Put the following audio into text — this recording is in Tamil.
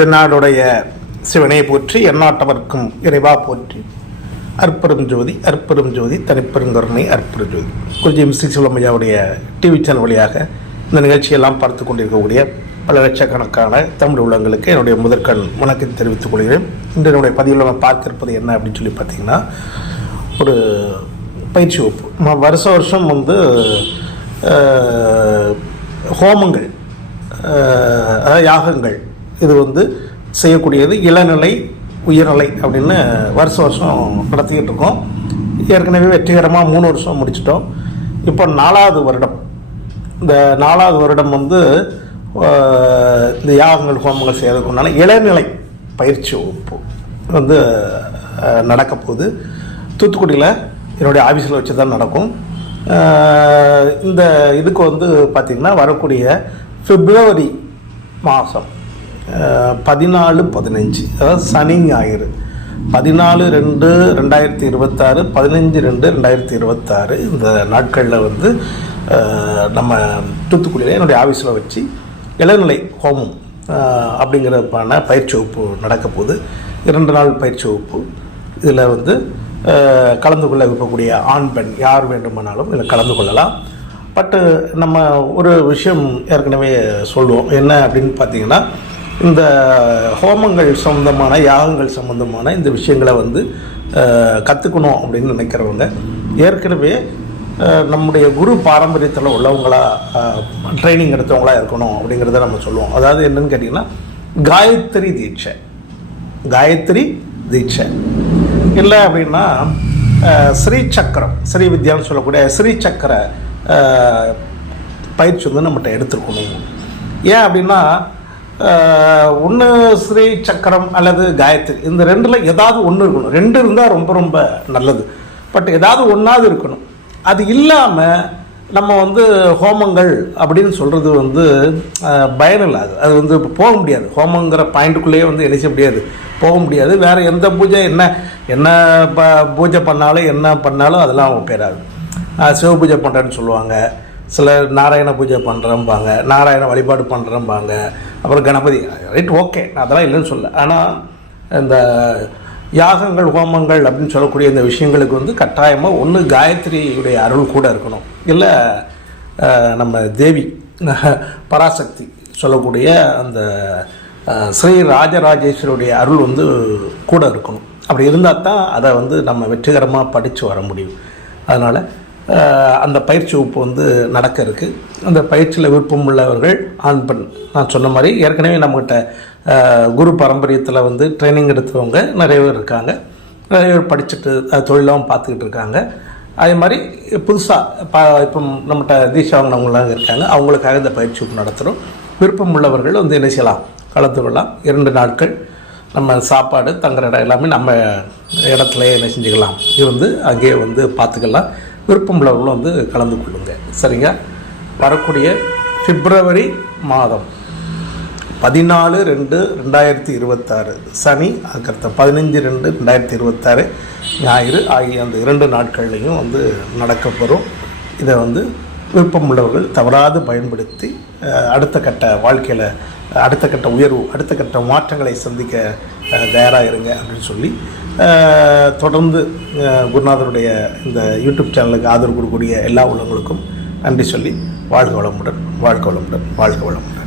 தென்னாடுடைய சிவனை போற்றி எந்நாட்டவர்க்கும் இறைவா போற்றி அற்பெரும் ஜோதி அற்பெரும் ஜோதி தனிப்பெருங்கருணை அற்பெரும் ஜோதி குருஜி ஸ்ரீ சிவலமையாவுடைய டிவி சேனல் வழியாக இந்த நிகழ்ச்சியெல்லாம் பார்த்து கொண்டிருக்கக்கூடிய பல லட்சக்கணக்கான தமிழ் உள்ளங்களுக்கு என்னுடைய முதற்கண் வணக்கத்தை தெரிவித்துக் கொள்கிறேன். இன்று என்னுடைய பதிவில் நம்ம பார்க்க இருப்பது என்ன அப்படின்னு சொல்லி பார்த்தீங்கன்னா, ஒரு பயிற்சி வகுப்பு. வருஷம் ஹோமங்கள், அதாவது யாகங்கள், இது செய்யக்கூடியது இளநிலை உயர்நிலை அப்படின்னு வருஷம் நடத்திக்கிட்டு இருக்கோம். ஏற்கனவே வெற்றிகரமாக 3 வருஷம் முடிச்சிட்டோம். இப்போ 4வது வருடம். இந்த 4வது வருடம் இந்த யாகங்கள் ஹோமங்கள் செய்யறதுக்கு உண்டான இளநிலை பயிற்சி வகுப்பு நடக்க போகுது. தூத்துக்குடியில் என்னுடைய ஆஃபீஸில் வச்சு தான் நடக்கும். இந்த இதுக்கு பார்த்திங்கன்னா வரக்கூடிய பிப்ரவரி மாதம் 14-15, அதாவது சனி ஞாயிறு 14/2/2026 15/2/2026 இந்த நாட்களில் நம்ம தூத்துக்குடியில் என்னுடைய ஆஃபீஸில் வச்சு இளநிலை ஹோமம் அப்படிங்கிறப்பான பயிற்சி வகுப்பு நடக்க போகுது. 2 நாள் பயிற்சி வகுப்பு. இதில் கலந்து கொள்ள விரும்பக்கூடிய ஆண் பெண் யார் வேண்டுமானாலும் இதில் கலந்து கொள்ளலாம். பட்டு நம்ம ஒரு விஷயம் ஏற்கனவே சொல்லுவோம். என்ன அப்படின்னு பார்த்தீங்கன்னா, இந்த ஹோமங்கள் சம்மந்தமான யாகங்கள் சம்மந்தமான இந்த விஷயங்களை கற்றுக்கணும் அப்படின்னு நினைக்கிறவங்க ஏற்கனவே நம்முடைய குரு பாரம்பரியத்தில் உள்ளவங்களா ட்ரைனிங் எடுத்தவங்களா இருக்கணும் அப்படிங்கிறத நம்ம சொல்லுவோம். அதாவது என்னன்னு கேட்டிங்கன்னா, காயத்ரி தீட்சை இல்லை அப்படின்னா ஸ்ரீ சக்கரம், ஸ்ரீ வித்யான்னு சொல்லக்கூடிய ஸ்ரீ சக்கர பயிற்சி நம்மகிட்ட எடுத்துருக்கணும். ஏன் அப்படின்னா, ஒன்று ஸ்ரீ சக்கரம் அல்லது காயத்ரி, இந்த 2ல் ஏதாவது ஒன்று இருக்கணும். 2 இருந்தால் ரொம்ப ரொம்ப நல்லது. பட் ஏதாவது ஒன்றாவது இருக்கணும். அது இல்லாமல் நம்ம ஹோமங்கள் அப்படின்னு சொல்கிறது பயனில்லாது. அது இப்போ போக முடியாது. ஹோமங்கிற பாயிண்ட்டுக்குள்ளேயே என்ன செய்ய முடியாது, போக முடியாது. வேறு எந்த பூஜை என்ன பூஜை பண்ணாலும் என்ன பண்ணாலும் அதெல்லாம் பேராது. சிவ பூஜை பண்ணுறேன்னு சொல்லுவாங்க, சிலர் நாராயண பூஜை பண்ணுறம்பாங்க, நாராயண வழிபாடு பண்ணுறம்பாங்க, அப்புறம் கணபதி. ரைட், ஓகே, நான் அதெல்லாம் இல்லைன்னு சொல்ல. ஆனால் இந்த யாகங்கள் ஹோமங்கள் அப்படின்னு சொல்லக்கூடிய இந்த விஷயங்களுக்கு கட்டாயமாக ஒன்று காயத்ரியுடைய அருள் கூட இருக்கணும், இல்லை நம்ம தேவி பராசக்தி சொல்லக்கூடிய அந்த ஸ்ரீ ராஜராஜேஸ்வரியுடைய அருள் கூட இருக்கணும். அப்படி இருந்தால் தான் அதை நம்ம வெற்றிகரமாக படித்து வர முடியும். அதனால் அந்த பயிற்சி வகுப்பு நடக்க இருக்குது. அந்த பயிற்சியில் விருப்பம் உள்ளவர்கள் ஆண் பெண், நான் சொன்ன மாதிரி ஏற்கனவே நம்மகிட்ட குரு பாரம்பரியத்தில் ட்ரைனிங் எடுத்தவங்க நிறைய பேர் இருக்காங்க. நிறைய பேர் படிச்சுட்டு தொழிலாகவும் பார்த்துக்கிட்டு இருக்காங்க. அதே மாதிரி புதுசாக இப்போ நம்மகிட்ட தீட்சை வாங்கினவங்களாம் இருக்காங்க. அவங்களுக்காக இந்த பயிற்சி வகுப்பு நடத்துகிறோம். விருப்பம் உள்ளவர்கள் என்ன செய்யலாம், கலந்து கொள்ளலாம். 2 நாட்கள் நம்ம சாப்பாடு தங்குற இடம் எல்லாமே நம்ம இடத்துலையே என்ன செஞ்சுக்கலாம், அங்கேயே பார்த்துக்கலாம். விருப்பம் உள்ளவர்களும் கலந்து கொள்ளுங்க. சரிங்க. வரக்கூடிய பிப்ரவரி மாதம் 14/2/2026 சனி, அதுக்கடுத்த 15/2/2026 ஞாயிறு ஆகிய அந்த 2 நாட்கள்லையும் நடக்கப்பெறும். இதை விருப்பம் உள்ளவர்கள் தவறாது பயன்படுத்தி அடுத்த கட்ட வாழ்க்கையில் அடுத்த கட்ட உயர்வு, அடுத்த கட்ட மாற்றங்களை சந்திக்க தயாராக இருங்க அப்படின்னு சொல்லி தொடர்ந்து குருநாதருடைய இந்த யூடியூப் சேனலுக்கு ஆதரவு கொடுக்கக்கூடிய எல்லா உள்ளவங்களுக்கும் நன்றி சொல்லி வாழ்க வளமுடன், வாழ்க வளமுடன், வாழ்க வளமுடன்.